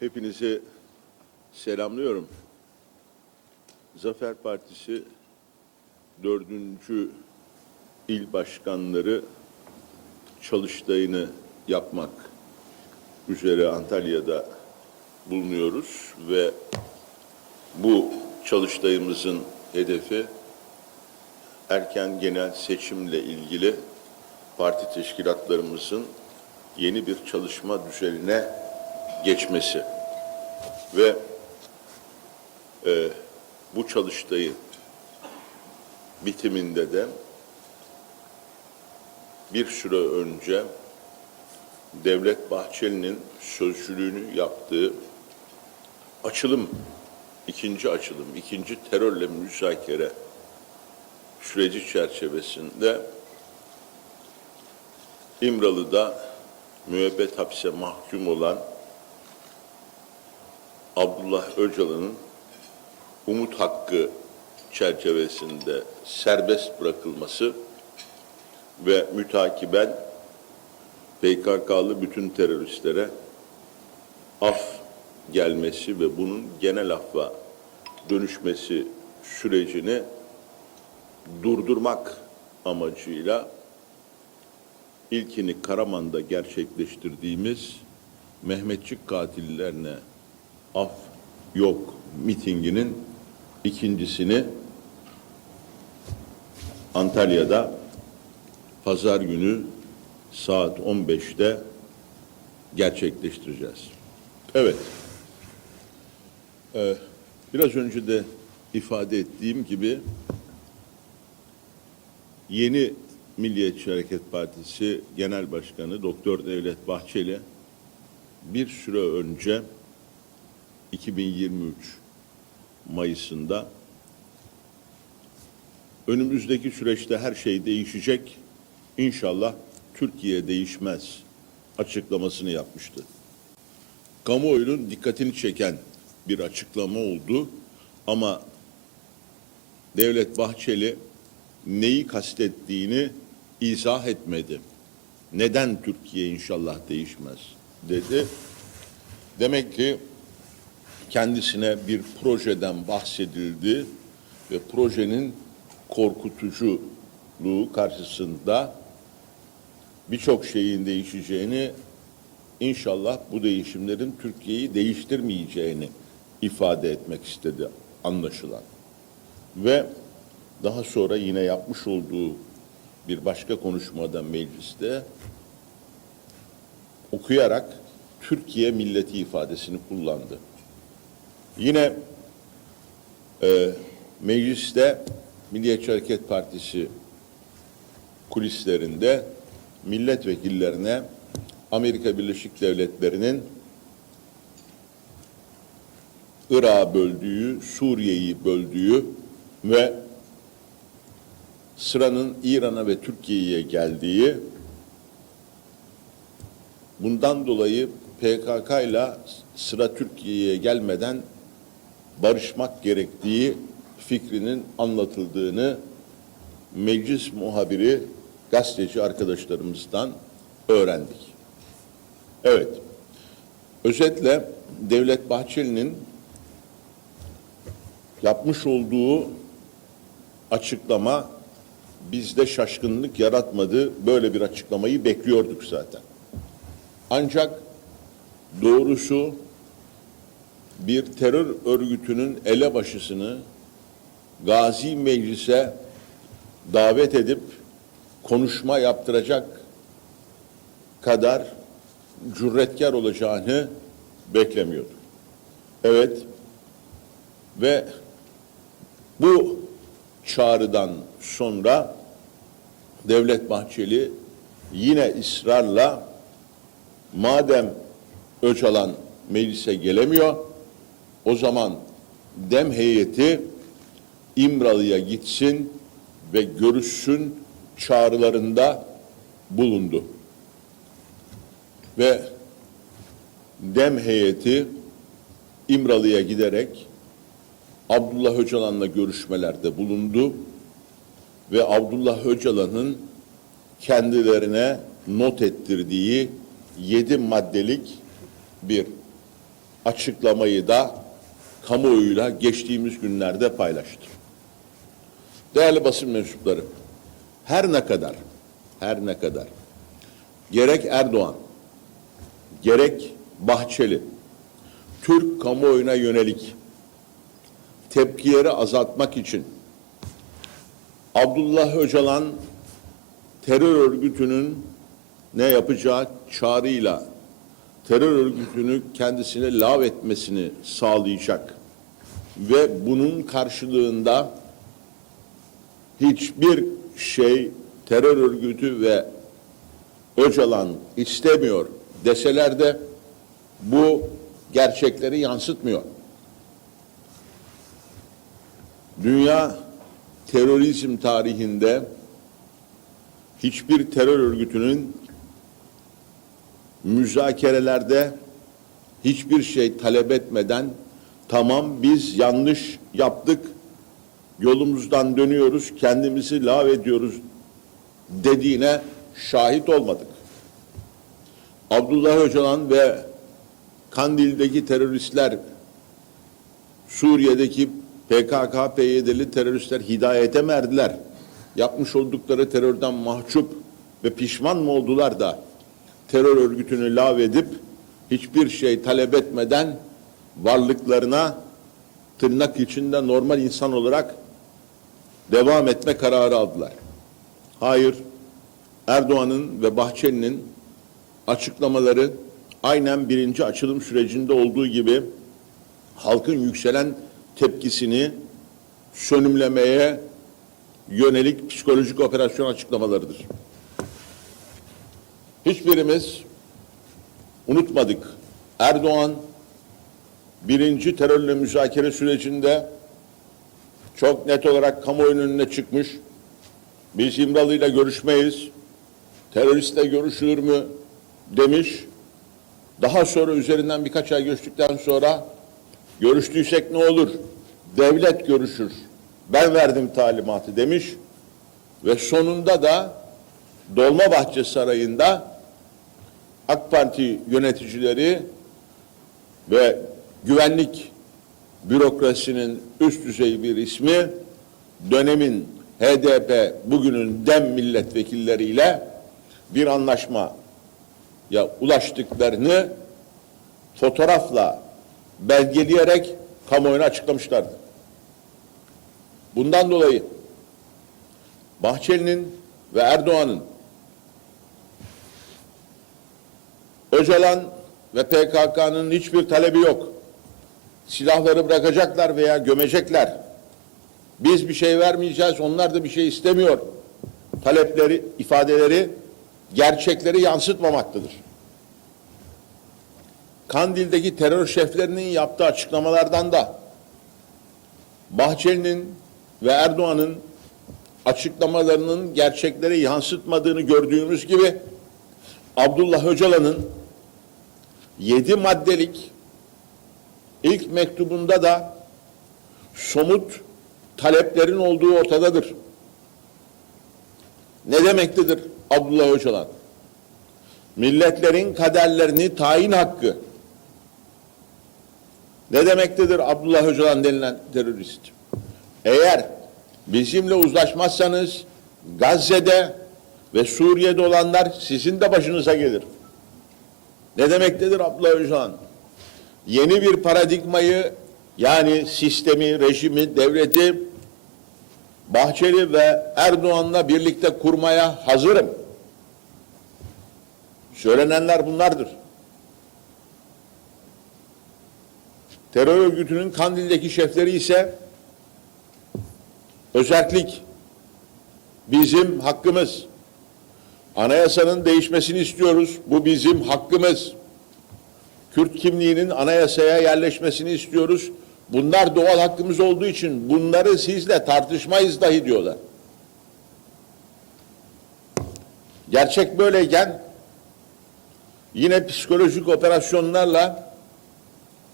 Hepinizi selamlıyorum. Zafer Partisi dördüncü il başkanları çalıştayını yapmak üzere Antalya'da bulunuyoruz ve bu çalıştayımızın hedefi erken genel seçimle ilgili parti teşkilatlarımızın yeni bir çalışma düzenine geçmesi ve e, bu çalıştayı bitiminde de bir süre önce Devlet Bahçeli'nin sözcülüğünü yaptığı açılım, ikinci açılım, ikinci terörle müzakere süreci çerçevesinde İmralı'da müebbet hapse mahkum olan Abdullah Öcalan'ın umut hakkı çerçevesinde serbest bırakılması ve mütakiben PKK'lı bütün teröristlere af gelmesi ve bunun genel affa dönüşmesi sürecini durdurmak amacıyla ilkini Karaman'da gerçekleştirdiğimiz Mehmetçik katillerine af yok mitinginin ikincisini Antalya'da pazar günü saat 15'te gerçekleştireceğiz. Evet. Ee, biraz önce de ifade ettiğim gibi yeni Milliyetçi Hareket Partisi Genel Başkanı Doktor Devlet Bahçeli bir süre önce 2023 Mayıs'ında önümüzdeki süreçte her şey değişecek. İnşallah Türkiye değişmez açıklamasını yapmıştı. Kamuoyunun dikkatini çeken bir açıklama oldu ama Devlet Bahçeli neyi kastettiğini izah etmedi. Neden Türkiye inşallah değişmez dedi. Demek ki kendisine bir projeden bahsedildi ve projenin korkutuculuğu karşısında birçok şeyin değişeceğini inşallah bu değişimlerin Türkiye'yi değiştirmeyeceğini ifade etmek istedi anlaşılan. Ve daha sonra yine yapmış olduğu bir başka konuşmada mecliste okuyarak Türkiye milleti ifadesini kullandı. Yine e, mecliste Milliyetçi Hareket Partisi kulislerinde milletvekillerine Amerika Birleşik Devletleri'nin Irak'ı böldüğü, Suriye'yi böldüğü ve sıranın İran'a ve Türkiye'ye geldiği bundan dolayı PKK ile sıra Türkiye'ye gelmeden barışmak gerektiği fikrinin anlatıldığını meclis muhabiri gazeteci arkadaşlarımızdan öğrendik. Evet. Özetle Devlet Bahçeli'nin yapmış olduğu açıklama bizde şaşkınlık yaratmadı. Böyle bir açıklamayı bekliyorduk zaten. Ancak doğrusu bir terör örgütünün elebaşısını Gazi Meclis'e davet edip konuşma yaptıracak kadar cüretkar olacağını beklemiyorduk. Evet ve bu çağrıdan sonra Devlet Bahçeli yine ısrarla madem Öcalan meclise gelemiyor o zaman dem heyeti İmralı'ya gitsin ve görüşsün çağrılarında bulundu. Ve dem heyeti İmralı'ya giderek Abdullah Öcalan'la görüşmelerde bulundu ve Abdullah Öcalan'ın kendilerine not ettirdiği yedi maddelik bir açıklamayı da kamuoyuyla geçtiğimiz günlerde paylaştı. Değerli basın mensupları, her ne kadar, her ne kadar gerek Erdoğan, gerek Bahçeli, Türk kamuoyuna yönelik tepkileri azaltmak için Abdullah Öcalan terör örgütünün ne yapacağı çağrıyla terör örgütünü kendisine lav etmesini sağlayacak ve bunun karşılığında hiçbir şey terör örgütü ve Öcalan istemiyor deseler de bu gerçekleri yansıtmıyor. Dünya terörizm tarihinde hiçbir terör örgütünün müzakerelerde hiçbir şey talep etmeden tamam biz yanlış yaptık yolumuzdan dönüyoruz kendimizi lav ediyoruz dediğine şahit olmadık. Abdullah Öcalan ve Kandil'deki teröristler Suriye'deki PKK, PYD'li teröristler hidayete mi erdiler? Yapmış oldukları terörden mahcup ve pişman mı oldular da terör örgütünü lağvedip hiçbir şey talep etmeden varlıklarına tırnak içinde normal insan olarak devam etme kararı aldılar. Hayır, Erdoğan'ın ve Bahçeli'nin açıklamaları aynen birinci açılım sürecinde olduğu gibi halkın yükselen tepkisini sönümlemeye yönelik psikolojik operasyon açıklamalarıdır. Hiçbirimiz unutmadık. Erdoğan birinci terörle müzakere sürecinde çok net olarak kamuoyunun önüne çıkmış. Biz İmralı'yla görüşmeyiz. Teröristle görüşülür mü demiş. Daha sonra üzerinden birkaç ay geçtikten sonra görüştüysek ne olur? Devlet görüşür. Ben verdim talimatı demiş. Ve sonunda da Dolmabahçe Sarayı'nda AK Parti yöneticileri ve güvenlik bürokrasinin üst düzey bir ismi dönemin HDP bugünün DEM milletvekilleriyle bir anlaşma ya ulaştıklarını fotoğrafla belgeleyerek kamuoyuna açıklamışlardı. Bundan dolayı Bahçeli'nin ve Erdoğan'ın Öcalan ve PKK'nın hiçbir talebi yok. Silahları bırakacaklar veya gömecekler. Biz bir şey vermeyeceğiz, onlar da bir şey istemiyor. Talepleri, ifadeleri, gerçekleri yansıtmamaktadır. Kandil'deki terör şeflerinin yaptığı açıklamalardan da Bahçeli'nin ve Erdoğan'ın açıklamalarının gerçekleri yansıtmadığını gördüğümüz gibi Abdullah Öcalan'ın yedi maddelik ilk mektubunda da somut taleplerin olduğu ortadadır. Ne demektedir Abdullah Öcalan? Milletlerin kaderlerini tayin hakkı. Ne demektedir Abdullah Öcalan denilen terörist? Eğer bizimle uzlaşmazsanız Gazze'de ve Suriye'de olanlar sizin de başınıza gelir. Ne demektedir Abdullah Öcalan? Yeni bir paradigmayı yani sistemi, rejimi, devleti Bahçeli ve Erdoğan'la birlikte kurmaya hazırım. Söylenenler bunlardır. Terör örgütünün Kandil'deki şefleri ise özellik bizim hakkımız. Anayasanın değişmesini istiyoruz. Bu bizim hakkımız. Kürt kimliğinin anayasaya yerleşmesini istiyoruz. Bunlar doğal hakkımız olduğu için bunları sizle tartışmayız dahi diyorlar. Gerçek böyleyken yine psikolojik operasyonlarla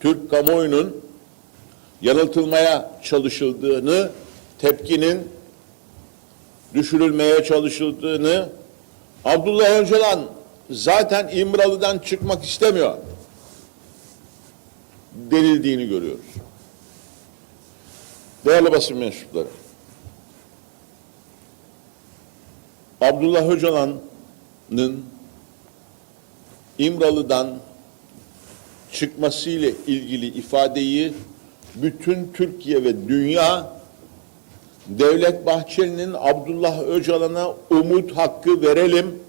Türk kamuoyunun yanıltılmaya çalışıldığını, tepkinin düşürülmeye çalışıldığını, Abdullah Öcalan zaten İmralı'dan çıkmak istemiyor. Denildiğini görüyoruz. Değerli basın mensupları, Abdullah Öcalan'ın İmralı'dan çıkmasıyla ilgili ifadeyi bütün Türkiye ve dünya Devlet Bahçeli'nin Abdullah Öcalan'a umut hakkı verelim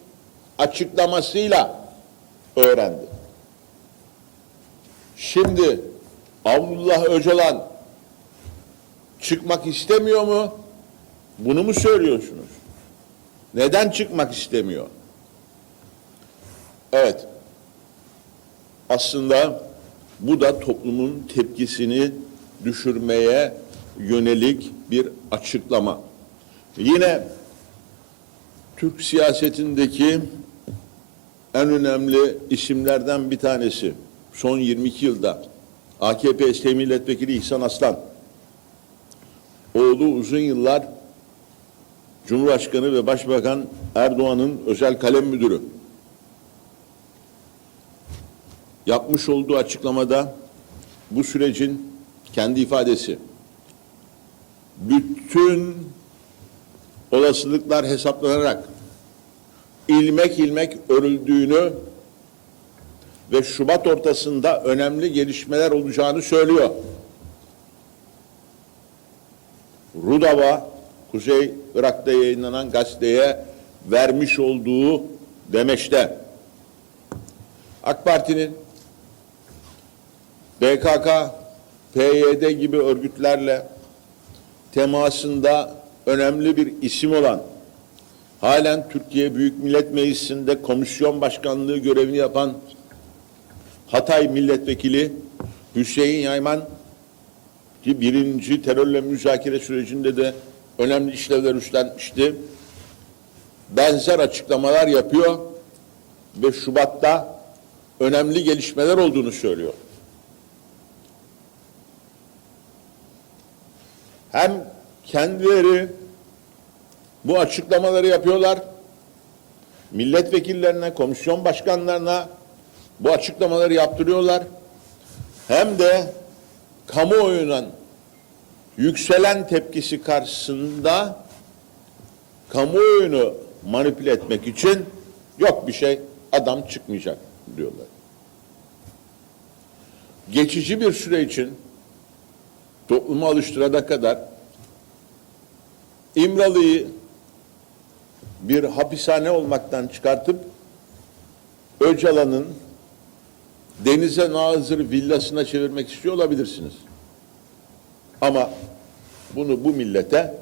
açıklamasıyla öğrendi. Şimdi Abdullah Öcalan çıkmak istemiyor mu? Bunu mu söylüyorsunuz? Neden çıkmak istemiyor? Evet. Aslında bu da toplumun tepkisini düşürmeye yönelik bir açıklama. Yine Türk siyasetindeki en önemli isimlerden bir tanesi son 22 yılda AKP eski milletvekili İhsan Aslan oğlu uzun yıllar Cumhurbaşkanı ve Başbakan Erdoğan'ın özel kalem müdürü. Yapmış olduğu açıklamada bu sürecin kendi ifadesi. Bütün olasılıklar hesaplanarak ilmek ilmek örüldüğünü ve Şubat ortasında önemli gelişmeler olacağını söylüyor. Rudava, Kuzey Irak'ta yayınlanan gazeteye vermiş olduğu demeçte. AK Parti'nin BKK, PYD gibi örgütlerle temasında önemli bir isim olan halen Türkiye Büyük Millet Meclisi'nde komisyon başkanlığı görevini yapan Hatay Milletvekili Hüseyin Yayman ki birinci terörle müzakere sürecinde de önemli işlevler üstlenmişti. Benzer açıklamalar yapıyor ve Şubat'ta önemli gelişmeler olduğunu söylüyor. Hem kendileri bu açıklamaları yapıyorlar. Milletvekillerine, komisyon başkanlarına bu açıklamaları yaptırıyorlar. Hem de kamuoyunun yükselen tepkisi karşısında kamuoyunu manipüle etmek için yok bir şey adam çıkmayacak diyorlar. Geçici bir süre için toplumu alıştırana kadar İmralı'yı bir hapishane olmaktan çıkartıp Öcalan'ın denize nazır villasına çevirmek istiyor olabilirsiniz. Ama bunu bu millete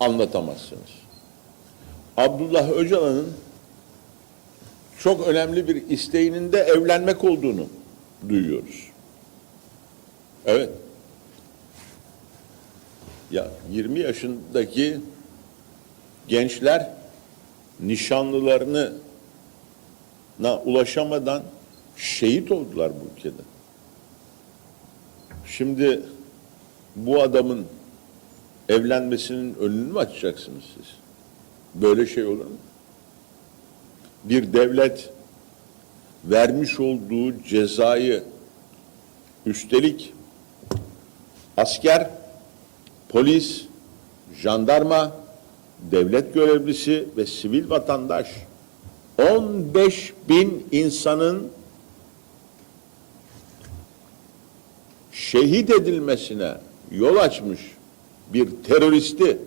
anlatamazsınız. Abdullah Öcalan'ın çok önemli bir isteğinin de evlenmek olduğunu duyuyoruz. Evet. Ya 20 yaşındaki gençler nişanlılarını na ulaşamadan şehit oldular bu ülkede. Şimdi bu adamın evlenmesinin önünü mü açacaksınız siz? Böyle şey olur mu? Bir devlet vermiş olduğu cezayı üstelik asker, polis, jandarma, devlet görevlisi ve sivil vatandaş 15 bin insanın şehit edilmesine yol açmış bir teröristi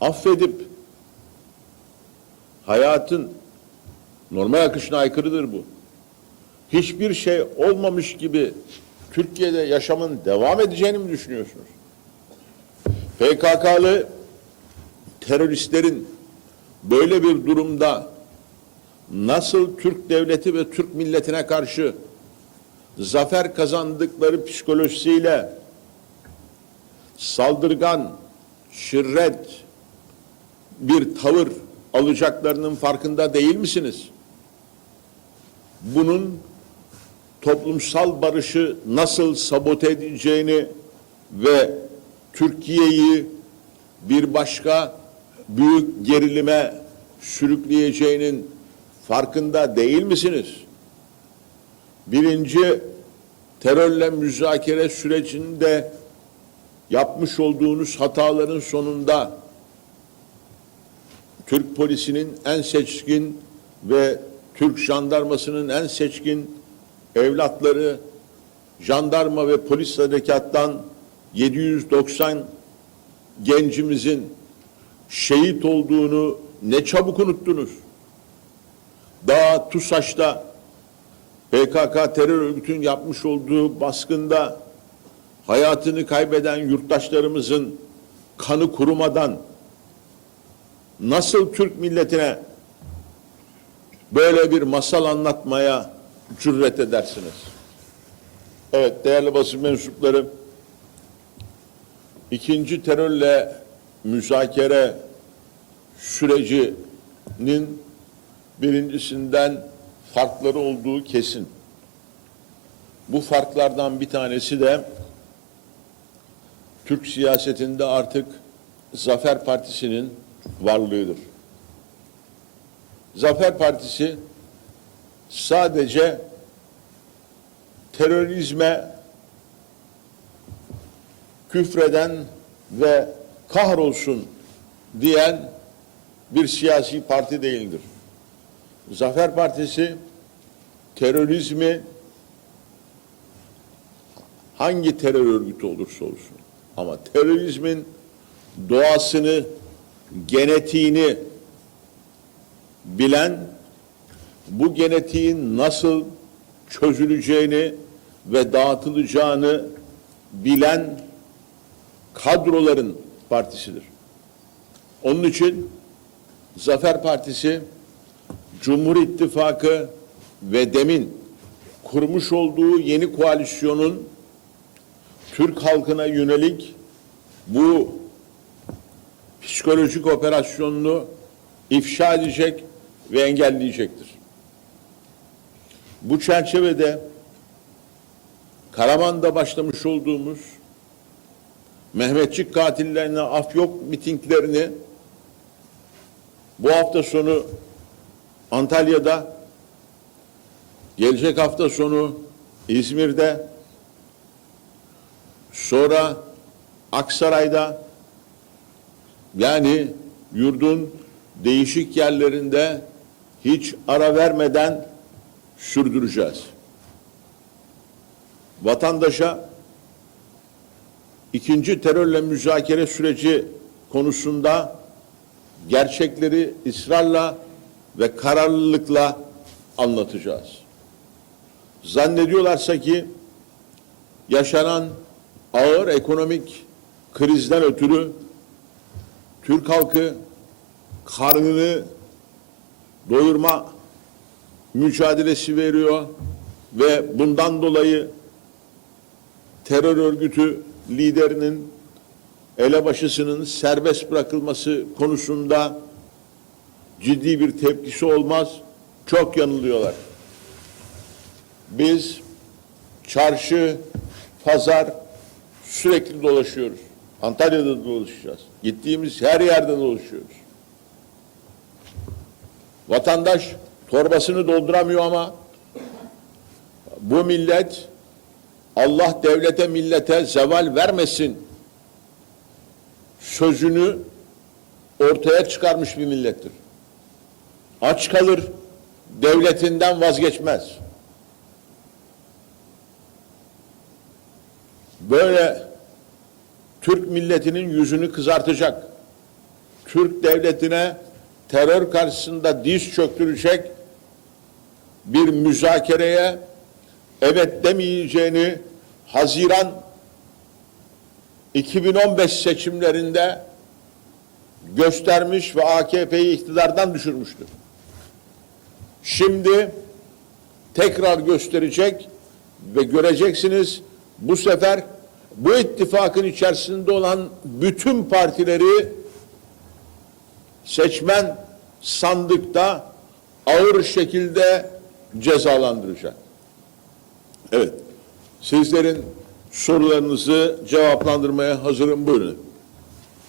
affedip hayatın normal akışına aykırıdır bu. Hiçbir şey olmamış gibi Türkiye'de yaşamın devam edeceğini mi düşünüyorsunuz? PKK'lı teröristlerin böyle bir durumda nasıl Türk devleti ve Türk milletine karşı zafer kazandıkları psikolojisiyle saldırgan, şirret bir tavır alacaklarının farkında değil misiniz? Bunun toplumsal barışı nasıl sabote edeceğini ve Türkiye'yi bir başka büyük gerilime sürükleyeceğinin farkında değil misiniz? Birinci terörle müzakere sürecinde yapmış olduğunuz hataların sonunda Türk polisinin en seçkin ve Türk jandarmasının en seçkin evlatları jandarma ve polis harekattan 790 gencimizin şehit olduğunu ne çabuk unuttunuz. Daha TUSAŞ'ta PKK terör örgütünün yapmış olduğu baskında hayatını kaybeden yurttaşlarımızın kanı kurumadan nasıl Türk milletine böyle bir masal anlatmaya cüret edersiniz? Evet değerli basın mensupları ikinci terörle müzakere sürecinin birincisinden farkları olduğu kesin. Bu farklardan bir tanesi de Türk siyasetinde artık Zafer Partisi'nin varlığıdır. Zafer Partisi sadece terörizme küfreden ve kahrolsun diyen bir siyasi parti değildir. Zafer Partisi terörizmi hangi terör örgütü olursa olsun ama terörizmin doğasını, genetiğini bilen, bu genetiğin nasıl çözüleceğini ve dağıtılacağını bilen kadroların partisidir. Onun için Zafer Partisi Cumhur İttifakı ve demin kurmuş olduğu yeni koalisyonun Türk halkına yönelik bu psikolojik operasyonunu ifşa edecek ve engelleyecektir. Bu çerçevede Karaman'da başlamış olduğumuz Mehmetçik katillerine af yok mitinglerini bu hafta sonu Antalya'da, gelecek hafta sonu İzmir'de, sonra Aksaray'da, yani yurdun değişik yerlerinde hiç ara vermeden sürdüreceğiz. Vatandaşa ikinci terörle müzakere süreci konusunda gerçekleri ısrarla ve kararlılıkla anlatacağız. Zannediyorlarsa ki yaşanan ağır ekonomik krizden ötürü Türk halkı karnını doyurma mücadelesi veriyor ve bundan dolayı terör örgütü liderinin elebaşısının serbest bırakılması konusunda ciddi bir tepkisi olmaz. Çok yanılıyorlar. Biz çarşı, pazar sürekli dolaşıyoruz. Antalya'da dolaşacağız. Gittiğimiz her yerde dolaşıyoruz. Vatandaş torbasını dolduramıyor ama bu millet Allah devlete millete zeval vermesin sözünü ortaya çıkarmış bir millettir. Aç kalır, devletinden vazgeçmez. Böyle Türk milletinin yüzünü kızartacak, Türk devletine terör karşısında diz çöktürecek bir müzakereye evet demeyeceğini Haziran 2015 seçimlerinde göstermiş ve AKP'yi iktidardan düşürmüştür. Şimdi tekrar gösterecek ve göreceksiniz bu sefer bu ittifakın içerisinde olan bütün partileri seçmen sandıkta ağır şekilde cezalandıracak. Evet. Sizlerin sorularınızı cevaplandırmaya hazırım. Buyurun.